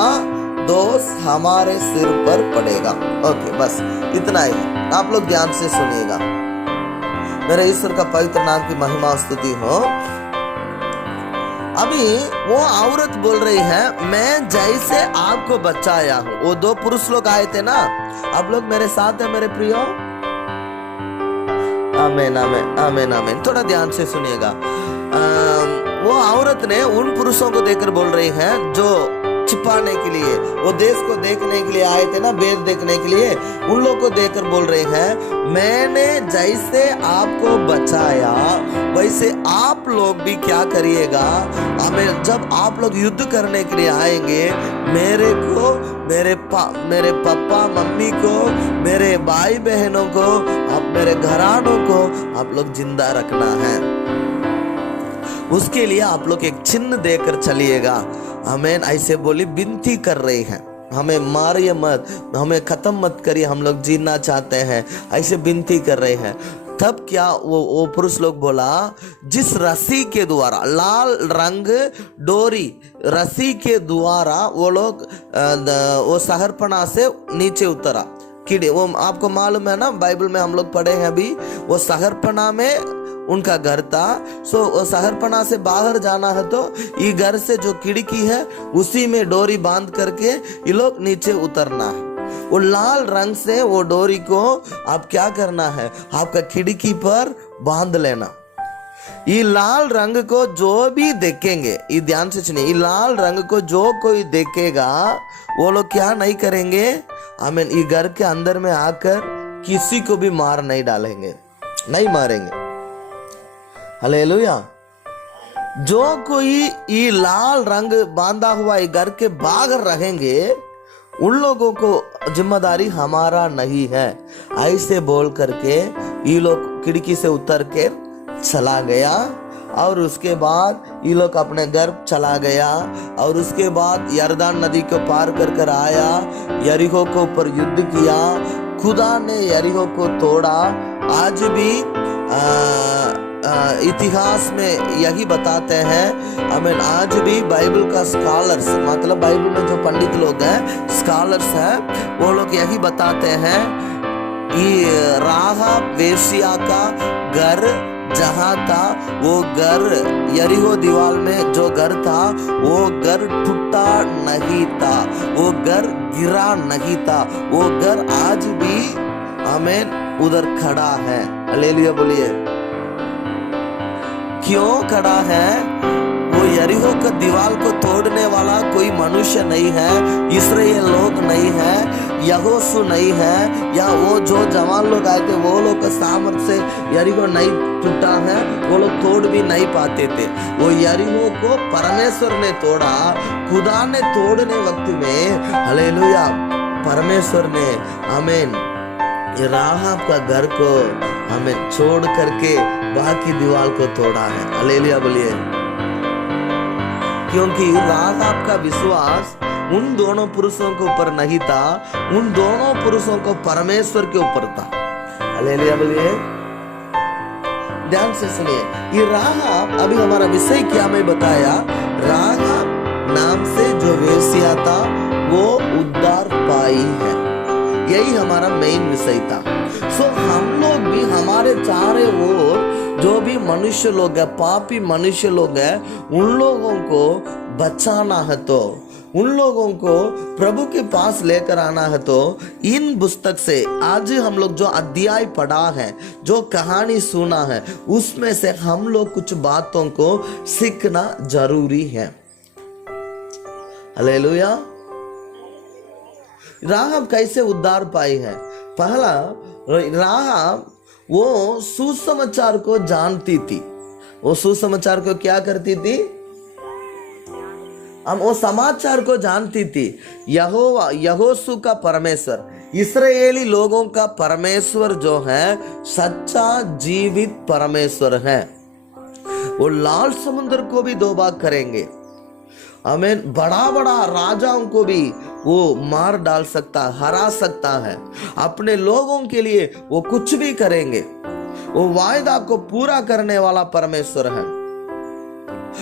दोष हमारे सिर पर पड़ेगा। ओके, बस इतना ही। आप लोग ध्यान से सुनिएगा। मेरे ईश्वर का पवित्र नाम की महिमा स्तुति हो। अभी वो औरत बोल रही है, मैं जैसे आपको बचाया हूं। वो दो पुरुष लोग आए थे ना, आप लोग मेरे साथ है मेरे प्रियो। आमीन आमीन आमीन आमीन। थोड़ा ध्यान से सुनिएगा। वो औरत ने उन पुरुषों को देखकर बोल रही है जो छिपाने के लिए, वो देश को देखने के लिए आए थे ना, भेद देखने के लिए, उन लोगों को देखकर बोल रहे हैं, मैंने जैसे आपको बचाया वैसे आप लोग भी क्या करिएगा। हमें जब आप लोग युद्ध करने के लिए आएंगे, मेरे को, मेरे पापा मम्मी को, मेरे भाई बहनों को, आप मेरे घरानों को आप लोग जिंदा रखना है। उसके लिए आप लोग एक चिन्ह देकर चलिएगा। हमें ऐसे बोली विनती कर रही हैं, हमें मारिए मत, हमें खत्म मत करिए, हम लोग जीना चाहते हैं, ऐसे विनती कर रहे हैं। तब क्या वो पुरुष लोग बोला, जिस रस्सी के द्वारा, लाल रंग डोरी रस्सी के द्वारा वो लोग वो सहरपना से नीचे उतरा कीड़े, वो आपको मालूम है ना, बाइबल में हम लोग पढ़े हैं अभी, वो सहरपना में उनका घर था। सो सहरपना से बाहर जाना है तो ये घर से जो खिड़की है उसी में डोरी बांध करके ये लोग नीचे उतरना है। वो लाल रंग से वो डोरी को आप क्या करना है, आपका खिड़की पर बांध लेना। ये लाल रंग को जो भी देखेंगे, ये ध्यान से सुनिए, ये लाल रंग को जो कोई देखेगा वो लोग क्या नहीं करेंगे, आमीन, ये घर के अंदर में आकर किसी को भी मार नहीं डालेंगे, नहीं मारेंगे। हालेलुया। जो कोई ये लाल रंग बांधा हुआ ये घर के बाहर रहेंगे, उन लोगों को जिम्मेदारी हमारा नहीं है, ऐसे बोल करके ये लोग खिड़की से उतर के चला गया। और उसके बाद ये लोग अपने घर चला गया। और उसके बाद यरदान नदी को पार कर कर आया, यरीहो के ऊपर युद्ध किया, खुदा ने यरीहो को तोड़ा। आज भी इतिहास में यही बताते हैं। आमीन। आज भी बाइबल का स्कॉलर्स, मतलब बाइबल में जो पंडित लोग हैं, स्कॉलर्स हैं, वो लोग यही बताते हैं कि राहाब वेश्या का घर जहाँ था, वो घर यरीहो दीवार में जो घर था वो घर टूटा नहीं था, वो घर गिरा नहीं था, वो घर आज भी आमीन उधर खड़ा है। हालेलुया बोलिए। क्यों खड़ा है? वो यरीहो का दीवार को तोड़ने वाला कोई मनुष्य नहीं है, इस्राएल लोग नहीं है, यहोशू नहीं है, या वो जो जवान लोग आए थे वो लोग का सामर्थ्य से यरीहो नहीं टूटा है, वो लोग तोड़ भी नहीं पाते थे। वो यरीहो को परमेश्वर ने तोड़ा। खुदा ने तोड़ने वक्त में, हालेलुया, परमेश्वर ने आमीन राहाब का घर को हमें छोड़ करके बाकी दीवार को तोड़ा है। हालेलुया बोलिए। क्योंकि राहाब का विश्वास उन दोनों पुरुषों के ऊपर नहीं था, उन दोनों पुरुषों को परमेश्वर के ऊपर था। हालेलुया बोलिए। ध्यान से सुनिए, ये राहाब, अभी हमारा विषय क्या मैं बताया, राहाब नाम से जो वेश्या था वो उद्धार पाई है, यही हमारा मेन विषय था। सो हम लोग भी, हमारे चारे ओर जो भी मनुष्य लोग हैं, पापी मनुष्य लोग हैं, उन लोगों को बचाना है, तो उन लोगों को प्रभु के पास लेकर आना है। तो इन पुस्तक से आज हम लोग जो अध्याय पढ़ा है, जो कहानी सुना है, उसमें से हम लोग कुछ बातों को सीखना जरूरी है। हालेलुया। राहाब कैसे उद्धार पाई है? पहला, राहाब वो सुसमाचार को जानती थी। वो सुसमाचार को क्या करती थी? हम वो समाचार को जानती थी। यहोवा, यहोशू का परमेश्वर, इस्राएली लोगों का परमेश्वर जो है सच्चा जीवित परमेश्वर है। वो लाल समुद्र को भी दो भाग करेंगे, आमीन, बड़ा बड़ा राजाओं को भी वो मार डाल सकता, हरा सकता है। अपने लोगों के लिए वो कुछ भी करेंगे। वो वायदा को पूरा करने वाला परमेश्वर है।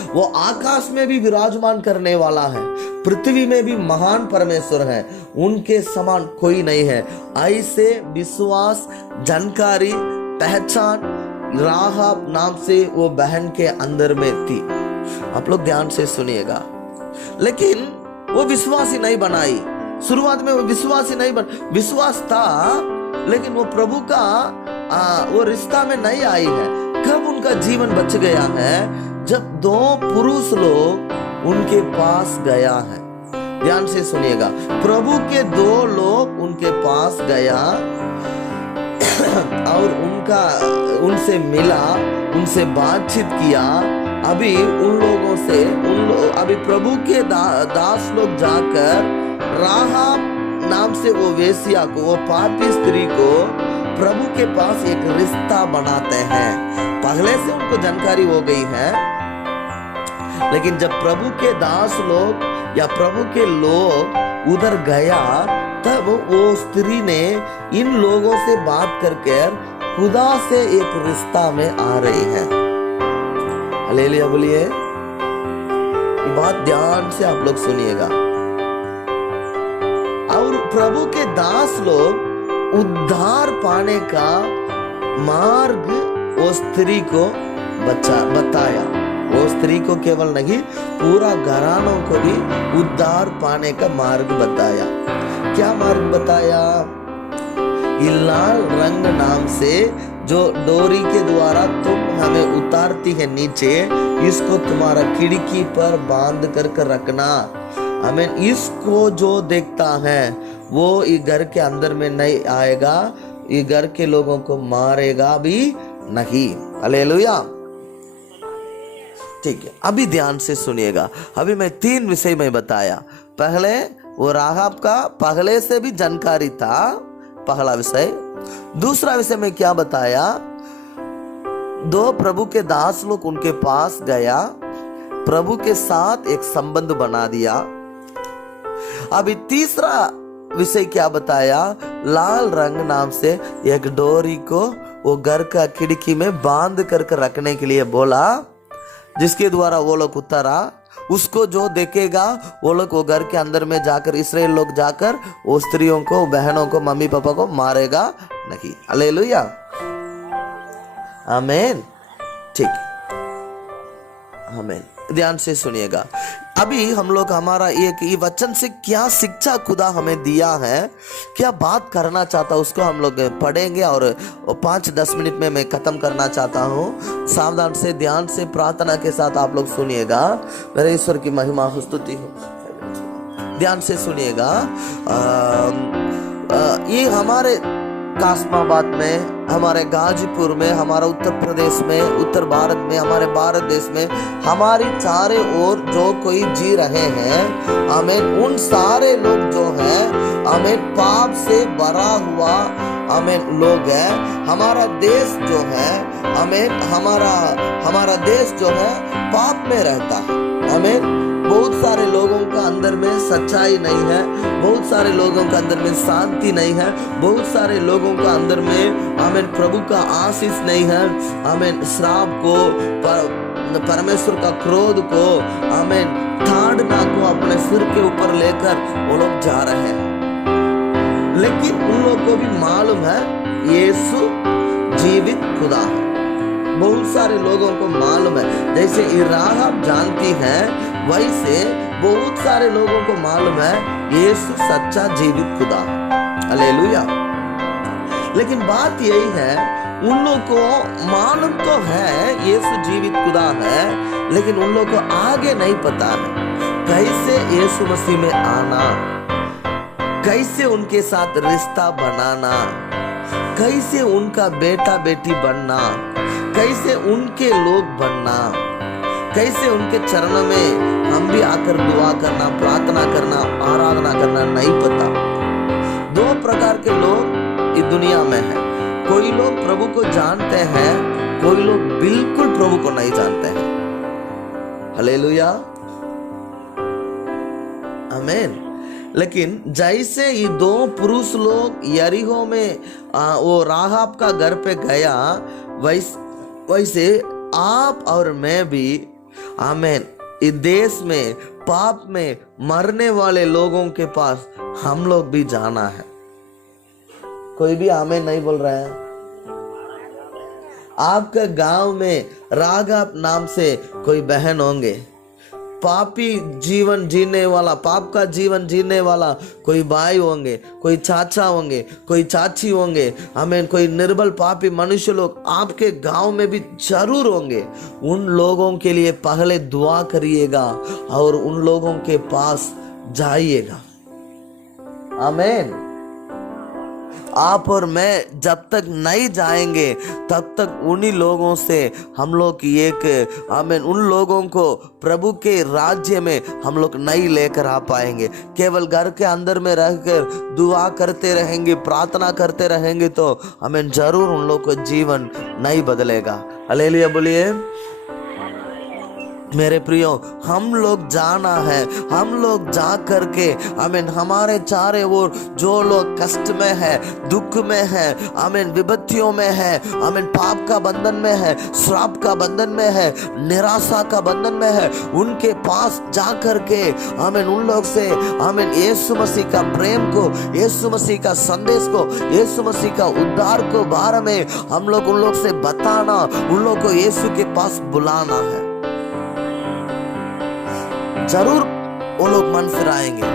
वो आकाश में भी विराजमान करने वाला है, पृथ्वी में भी महान परमेश्वर है। उनके समान कोई नहीं है। ऐसे विश्वास, जानकारी, पहचान राहाब नाम से वो बहन के अंदर में थी। आप लोग ध्यान से सुनिएगा। लेकिन वो विश्वासी नहीं बनाई। शुरुआत में वो विश्वासी नहीं विश्वास था, लेकिन वो प्रभु का वो रिश्ता में नहीं आई है। कब उनका जीवन बच गया है? जब दो पुरुष लोग उनके पास गया है। ध्यान से सुनिएगा। प्रभु के दो लोग उनके पास गया और उनसे मिला, उनसे बातचीत किया। अभी उन लोगों से अभी प्रभु के दास लोग जाकर राहाब नाम से वो वेश्या को, वो पापी स्त्री को प्रभु के पास एक रिश्ता बनाते हैं। पहले से उनको जानकारी हो गई है, लेकिन जब प्रभु के दास लोग या प्रभु के लोग उधर गया, तब वो स्त्री ने इन लोगों से बात करके खुदा से एक रिश्ता में आ रही है। हालेलुया बोलिए। ये बात ध्यान से आप लोग सुनिएगा। और प्रभु के दास लोग उद्धार पाने का मार्ग वो स्त्री को बताया। वो स्त्री को केवल नहीं, पूरा घरानों को भी उद्धार पाने का मार्ग बताया। क्या मार्ग बताया? ये लाल रंग नाम से जो डोरी के द्वारा तुम हमें उतारती है नीचे, इसको तुम्हारा खिड़की पर बांध कर रखना। हमें इसको जो देखता है वो ये घर के अंदर में नहीं आएगा, ये घर के लोगों को मारेगा भी नहीं। हालेलुया। ठीक है, अभी ध्यान से सुनिएगा। अभी मैं 3 विषय में बताया। पहले वो राहाब का पहले से भी जानकारी था, पहला विषय। दूसरा विषय में क्या बताया? 2 प्रभु के दास लोग उनके पास गया, प्रभु के साथ एक संबंध बना दिया। अभी तीसरा विषय क्या बताया? लाल रंग नाम से एक डोरी को वो घर का खिड़की में बांध कर रखने के लिए बोला, जिसके द्वारा वो लोग उतरा। उसको जो देखेगा वो लोग वो घर के अंदर में जाकर, इस्राएल लोग जाकर वो स्त्रियों को, बहनों को, मम्मी पापा को मारेगा नहीं। हालेलुया, आमीन। ठीक, आमीन। ध्यान से सुनिएगा। अभी हम लोग हमारा एक ये वचन से क्या शिक्षा खुदा हमें दिया है, क्या बात करना चाहता, उसको हम लोग पढ़ेंगे और 5-10 मिनट में मैं खत्म करना चाहता हूँ। सावधान से, ध्यान से, प्रार्थना के साथ आप लोग सुनिएगा। मेरे ईश्वर की महिमा स्तुति हो। ध्यान से सुनिएगा। ये हमारे कासमाबाद में, हमारे गाजीपुर में, हमारा उत्तर प्रदेश में, उत्तर भारत में, हमारे भारत देश में, हमारी चारे ओर जो कोई जी रहे हैं, आमीन, उन सारे लोग जो हैं, आमीन, पाप से भरा हुआ, आमीन, लोग हैं। हमारा देश जो है, आमीन, हमारा देश जो है पाप में रहता है। आमीन। बहुत सारे लोगों का अंदर में सच्चाई नहीं है, बहुत सारे लोगों का अंदर में शांति नहीं है, बहुत सारे लोगों का अंदर में, आमीन, प्रभु का आशीष नहीं है। आमीन, श्राप को, परमेश्वर का क्रोध को, आमीन, ताड़ना को अपने सिर के ऊपर लेकर वो लोग जा रहे हैं। लेकिन उन लोगों को भी मालूम है यीशु जीवित खुदा है। बहुत सारे लोगों को मालूम है, जैसे राहाब जानती है, वैसे बहुत सारे लोगों को मालूम है यीशु सच्चा जीवित खुदा है। हालेलुया। लेकिन बात यही है, उन लोगों को मालूम तो है यीशु जीवित खुदा है, लेकिन उन लोगों को आगे नहीं पता है कैसे यीशु मसीह में आना, कैसे उनके साथ रिश्ता बनाना, कैसे उनका बेटा बेटी बनना, कैसे उनके लोग बनना, कैसे उनके चरणों में हम भी आकर दुआ करना, प्रार्थना करना, आराधना करना नहीं पता। 2 प्रकार के लोग इस दुनिया में हैं। कोई लोग प्रभु को जानते हैं, कोई लोग बिल्कुल प्रभु को नहीं जानते हैं। हालेलुया, आमीन। लेकिन जैसे ये दो पुरुष लोग यरीहो में वो राहाब का घर पे गया, वैसे आप और मैं भी आमीन इस देश में पाप में मरने वाले लोगों के पास हम लोग भी जाना है। कोई भी आमीन नहीं बोल रहा है। आपके गांव में राघव नाम से कोई बहन होंगे, पापी जीवन जीने वाला, पाप का जीवन जीने वाला कोई भाई होंगे, कोई चाचा होंगे, कोई चाची होंगे, हमें कोई निर्बल पापी मनुष्य लोग आपके गांव में भी जरूर होंगे। उन लोगों के लिए पहले दुआ करिएगा और उन लोगों के पास जाइएगा। आमीन। आप और मैं जब तक नहीं जाएंगे तब तक उन्हीं लोगों से हम लोग एक आमीन उन लोगों को प्रभु के राज्य में हम लोग नहीं लेकर आ पाएंगे। केवल घर के अंदर में रहकर दुआ करते रहेंगे, प्रार्थना करते रहेंगे तो हमें जरूर उन लोग का जीवन नहीं बदलेगा। हालेलुया बोलिए। मेरे प्रियो, हम लोग जाना है, हम लोग जा करके आमीन हमारे चारे ओर जो लोग कष्ट में है, दुख में है, आमीन विपत्तियों में है, आमीन पाप का बंधन में है, श्राप का बंधन में है, निराशा का बंधन में है, उनके पास जा करके आमीन उन लोग से आमीन यीशु मसीह का प्रेम को, यीशु मसीह का संदेश को, यीशु मसीह का उद्धार को बारे में हम लोग उन लोग से बताना, उन लोग को यीशु के पास बुलाना है। जरूर वो लोग मन फिराएंगे,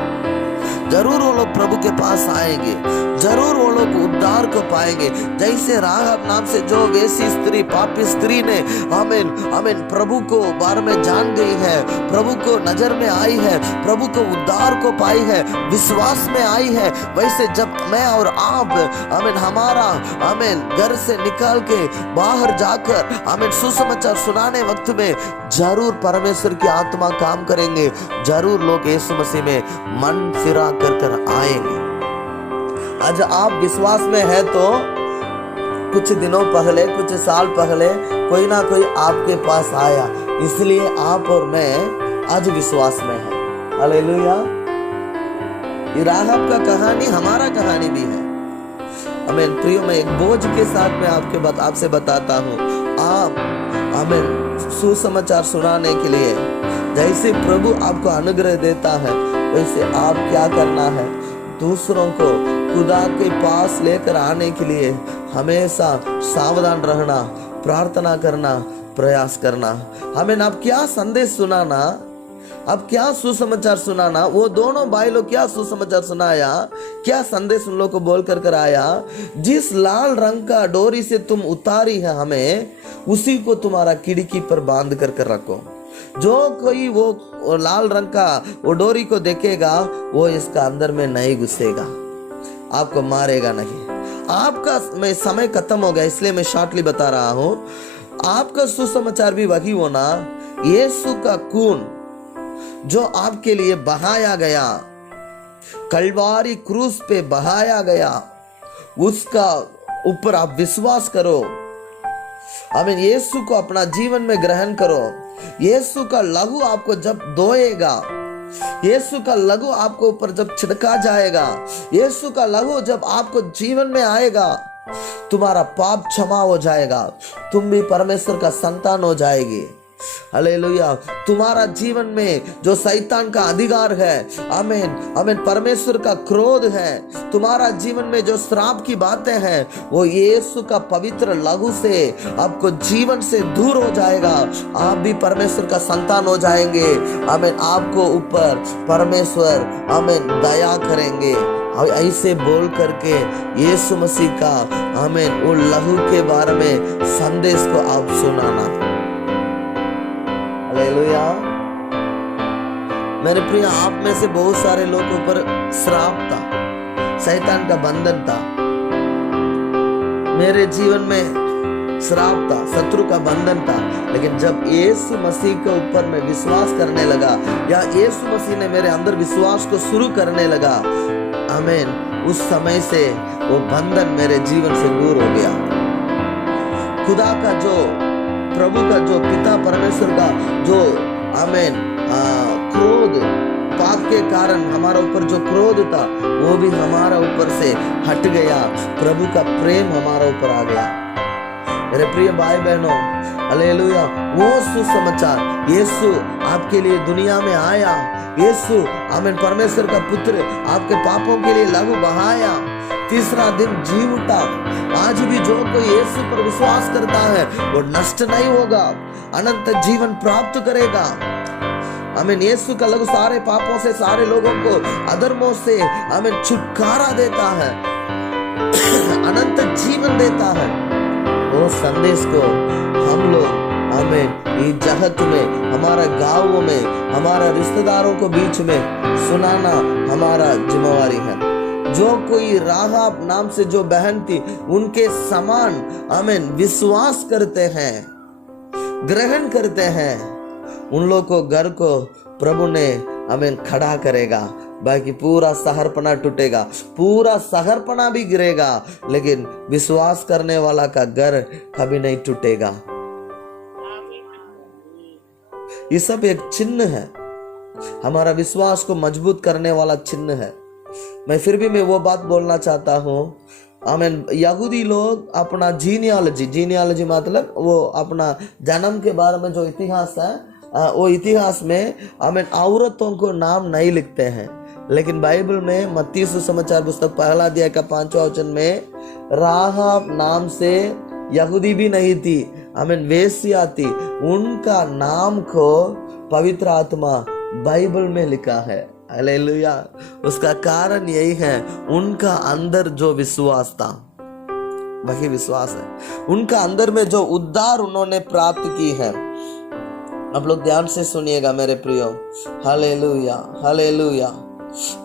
जरूर वो लोग प्रभु के पास आएंगे, जरूर वो लोग उद्धार को पाएंगे। जैसे राहाब नाम से जो वेसी स्त्री, पापी स्त्री ने आमीन आमीन प्रभु को बारे में जान गई है, प्रभु को नजर में आई है, प्रभु को उद्धार को पाई है, विश्वास में आई है, वैसे जब मैं और आप आमीन हमारा आमीन घर से निकाल के बाहर जाकर आमीन सुसमाचार सुनाने वक्त में जरूर परमेश्वर की आत्मा काम करेंगे, जरूर लोग यीशु मसीह में मन फिरा कर आएंगे। आज आप विश्वास में है तो कुछ दिनों पहले, कुछ साल पहले कोई ना कोई आपके पास आया, इसलिए आप और मैं आज विश्वास में है। हालेलुया। ये राहाब का कहानी हमारा कहानी भी है। आमीन प्रियो, मैं एक बोझ के साथ में आपसे बताता हूँ। आप आमीन सुसमाचार सुनाने के लिए जैसे प्रभु आपको अनुग्रह देता है, वैसे आप क्या करना है, दूसरों को खुदा के पास लेकर आने के लिए हमेशा सावधान रहना, प्रार्थना करना, प्रयास करना। हमें आप क्या संदेश सुनाना, अब क्या सुसमाचार सुनाना, वो दोनों भाई लोग क्या सुसमाचार सुनाया, क्या संदेश उन लोग को बोल कर आया। जिस लाल रंग का डोरी से तुम उतारी है हमें, उसी को तुम्हारा खिड़की पर बांध कर रखो। जो कोई वो लाल रंग का वो डोरी को देखेगा वो इसका अंदर में नहीं घुसेगा, आपको मारेगा नहीं। आपका मैं समय खत्म हो गया इसलिए मैं शॉर्टली बता रहा हूं। आपका सुसमाचार भी वही होना, यीशु का खून जो आपके लिए बहाया गया, कलवारी क्रूस पे बहाया गया, उसका ऊपर आप विश्वास करो। आमीन। यीशु को अपना जीवन में ग्रहण करो। यीशु का लहू आपको जब धोएगा, यीशु का लहू आपको ऊपर जब छिड़का जाएगा, यीशु का लहू जब आपको जीवन में आएगा, तुम्हारा पाप क्षमा हो जाएगा, तुम भी परमेश्वर का संतान हो जाएगी। हालेलुया। तुम्हारा जीवन में जो शैतान का अधिकार है, आमीन आमीन, परमेश्वर का क्रोध है, तुम्हारा जीवन में जो श्राप की बातें हैं, वो यीशु का पवित्र लहू से आपको जीवन से दूर हो जाएगा। आप भी परमेश्वर का संतान हो जाएंगे। आमीन। आपको ऊपर परमेश्वर आमीन दया करेंगे। और ऐसे बोल करके यीशु मसीह का आमीन वो लहू के बारे में संदेश को आप सुनाना। हालेलुया। मेरे प्रिय, आप में से बहुत सारे लोगों के ऊपर श्राप था, शैतान का बंधन था। मेरे जीवन में श्राप था, शत्रु का बंधन था, लेकिन जब यीशु मसीह के ऊपर मैं विश्वास करने लगा, या यीशु मसीह ने मेरे अंदर विश्वास को शुरू करने लगा, आमीन, उस समय से वो बंधन मेरे जीवन से दूर हो गया। खुदा का जो प्रभु का जो पिता परमेश्वर का जो आमीन क्रोध, पाप के कारण हमारा ऊपर जो क्रोध था वो भी हमारा ऊपर से हट गया, प्रभु का प्रेम हमारा ऊपर आ गया। मेरे प्रिय भाई बहनों, हालेलुया, वो सुसमाचार, यीशु आपके लिए दुनिया में आया, यीशु आमीन परमेश्वर का पुत्र आपके पापों के लिए लहू बहाया, तीसरा दिन जी उठा। आज भी जो कोई यीशु पर विश्वास करता है वो नष्ट नहीं होगा, अनंत जीवन प्राप्त करेगा। आमीन। यीशु का लहू सारे पापों से, सारे लोगों को अधर्मों से आमीन छुटकारा देता है, अनंत जीवन देता है। वो संदेश को हम लोग आमीन इस जगत में, हमारा गाँवों में, हमारा रिश्तेदारों को बीच में सुनाना हमारा जिम्मेवारी है। जो कोई राहाब नाम से जो बहन थी उनके समान आमीन विश्वास करते हैं, ग्रहण करते हैं, उन लोग को घर को प्रभु ने आमीन खड़ा करेगा। बाकी पूरा शहरपना टूटेगा, पूरा शहरपना भी गिरेगा, लेकिन विश्वास करने वाला का घर कभी नहीं टूटेगा। ये सब एक चिन्ह है, हमारा विश्वास को मजबूत करने वाला चिन्ह है। मैं वो बात बोलना चाहता हूँ, आमीन। यहूदी लोग अपना जीनियोलॉजी मतलब वो अपना जन्म के बारे में जो इतिहास है, वो इतिहास में आमीन औरतों को नाम नहीं लिखते हैं, लेकिन बाइबल में मत्ती सुसमाचार पुस्तक 1 अध्याय का 5वां वचन में राहाब नाम से यहूदी भी नहीं थी, आमीन वेश्या थी, उनका नाम को पवित्र आत्मा बाइबल में लिखा है। हालेलुया। उसका कारण यही है, उनका अंदर जो विश्वास था वही विश्वास है, उनका अंदर में जो उद्धार उन्होंने प्राप्त की है। आप लोग ध्यान से सुनिएगा मेरे प्रियो। हालेलुया, हालेलुया,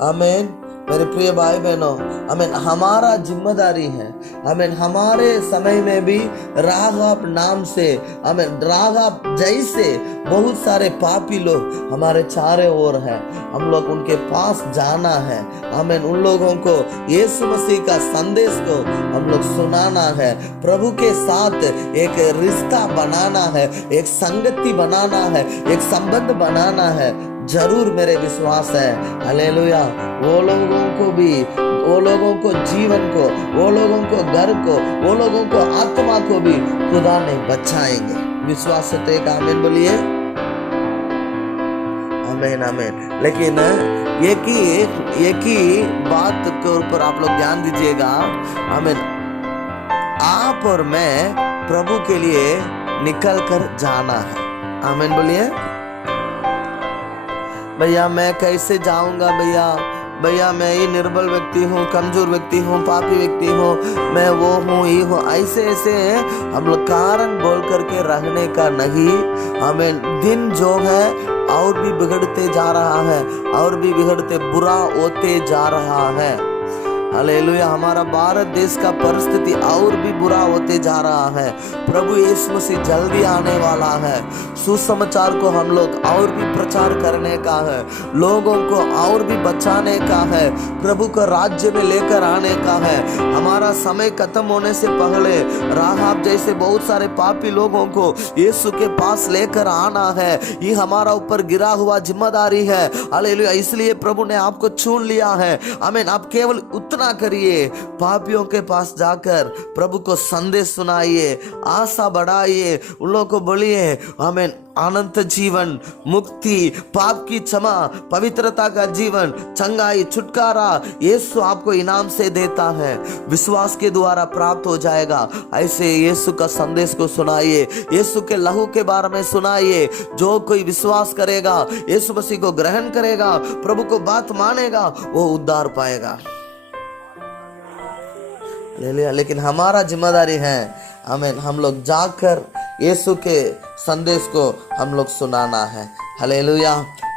आमीन। मेरे प्रिय भाई बहनों, आमीन, हमारा जिम्मेदारी है, आमीन, हमारे समय में भी राहाब नाम से, आमीन, राहाब जैसे बहुत सारे पापी लोग हमारे चारों ओर हैं, हम लोग उनके पास जाना है, आमीन। उन लोगों को यीशु मसीह का संदेश को हम लोग सुनाना है, प्रभु के साथ एक रिश्ता बनाना है, एक संगति बनाना है, एक संबंध बनाना है। जरूर मेरे विश्वास है, हालेलुया, वो लोगों को भी, वो लोगों को जीवन को, वो लोगों को घर को, वो लोगों को आत्मा को भी खुदा ने बचाएंगे। विश्वास से तो एक आमीन बोलिए, आमीन, आमीन। लेकिन एक ही बात के ऊपर आप लोग ध्यान दीजिएगा, आमीन। आप और मैं प्रभु के लिए निकल कर जाना है, आमीन बोलिए। भैया मैं कैसे जाऊंगा, भैया मैं ही निर्बल व्यक्ति हूँ, कमजोर व्यक्ति हूँ, पापी व्यक्ति हूँ, मैं वो हूँ, ये हूँ, ऐसे हम लोग कारण बोल करके रहने का नहीं। हमें दिन जो है और भी बिगड़ते जा रहा है, और भी बिगड़ते बुरा होते जा रहा है। हालेलुया। हमारा भारत देश का परिस्थिति और भी बुरा होते जा रहा है। प्रभु यीशु मसीह जल्दी आने वाला है। सुसमाचार को हम लोग और भी प्रचार करने का है, लोगों को और भी बचाने का है, प्रभु को राज्य में लेकर आने का है। हमारा समय खत्म होने से पहले राहाब जैसे बहुत सारे पापी लोगों को यीशु के पास लेकर आना है। ये हमारा ऊपर गिरा हुआ जिम्मेदारी है। हालेलुया। इसलिए प्रभु ने आपको चुन लिया है। आमीन। आप केवल उतना करिए, पापियों के पास जाकर प्रभु को संदेश सुनाइए, आशा बढ़ाइए, उन लोगों को बोलिए, आमीन, अनंत जीवन, मुक्ति, पाप की क्षमा, पवित्रता का जीवन, चंगाई, छुटकारा यीशु आपको इनाम से देता है, विश्वास के द्वारा प्राप्त हो जाएगा। ऐसे यीशु का संदेश को सुनाइए, यीशु के लहू के बारे में सुनाइए। जो कोई विश्वास करेगा, यीशु मसीह को ग्रहण करेगा, प्रभु को बात मानेगा, वो उद्धार पाएगा। लेकिन हमारा जिम्मेदारी है, आमीन, हम लोग जाकर यीशु के संदेश को हम लोग सुनाना है। हालेलुया,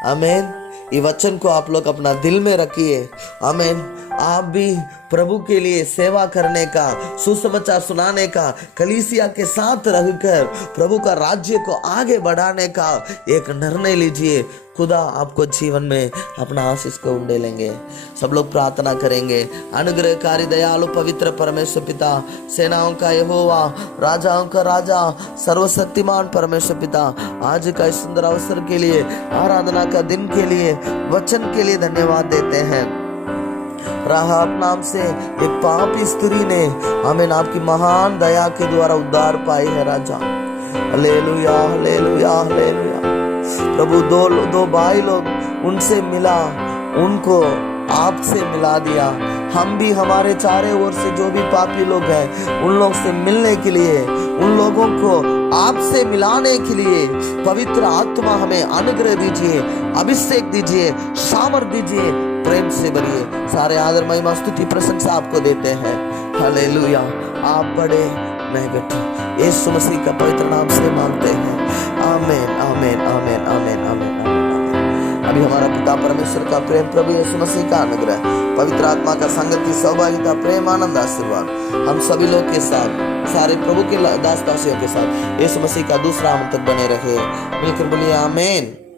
आमीन। ये वचन को आप लोग अपना दिल में रखिए, आमीन। आप भी प्रभु के लिए सेवा करने का, सुसमाचार सुनाने का, कलीसिया के साथ रहकर प्रभु का राज्य को आगे बढ़ाने का एक निर्णय लीजिए। खुदा आपको जीवन में अपना आशीष को उंडेलेंगे। सब लोग प्रार्थना करेंगे। अनुग्रहकारी दयालु पवित्र परमेश्वर पिता, सेनाओं का यहोवा, राजाओं का राजा, सर्वशक्तिमान परमेश्वर पिता, आज का इस सुंदर अवसर के लिए, आराधना का दिन के लिए वचन के लिए धन्यवाद देते हैं। राहाब नाम से एक पापी स्त्री ने हमें आपकी महान दया के द्वारा उद्धार पाई है राजा। Hallelujah hallelujah hallelujah. प्रभु दो भाई लोग उनसे मिला, उनको आपसे मिला दिया। हम भी हमारे चारों ओर से जो भी पापी लोग हैं उन लोग से मिलने के लिए, उन लोगों को आपसे मिलाने के लिए पवित्र आत्मा हमें अनुग्रह दीजिए, अभिषेक दीजिए, सामर्थ दीजिए, प्रेम से भरिए। सारे आदर महिमा स्तुति प्रशंसा आपको देते हैं। हालेलुया। आप बड़े मैं घटे यीशु मसीह का पवित्र नाम से मांगते हैं। आमीन आमीन आमीन आमीन आमीन। अभी हमारा पिता परमेश्वर का प्रेम, प्रभु यीशु मसीह का अनुग्रह, पवित्र आत्मा का संगति, सौभाग्यता, प्रेम, आनंद, आशीर्वाद हम सभी लोग के साथ, सारे प्रभु के दास दासियों के साथ यीशु मसीह का दूसरा आगमन तक बने रहे। मिलकर बोलिए आमीन।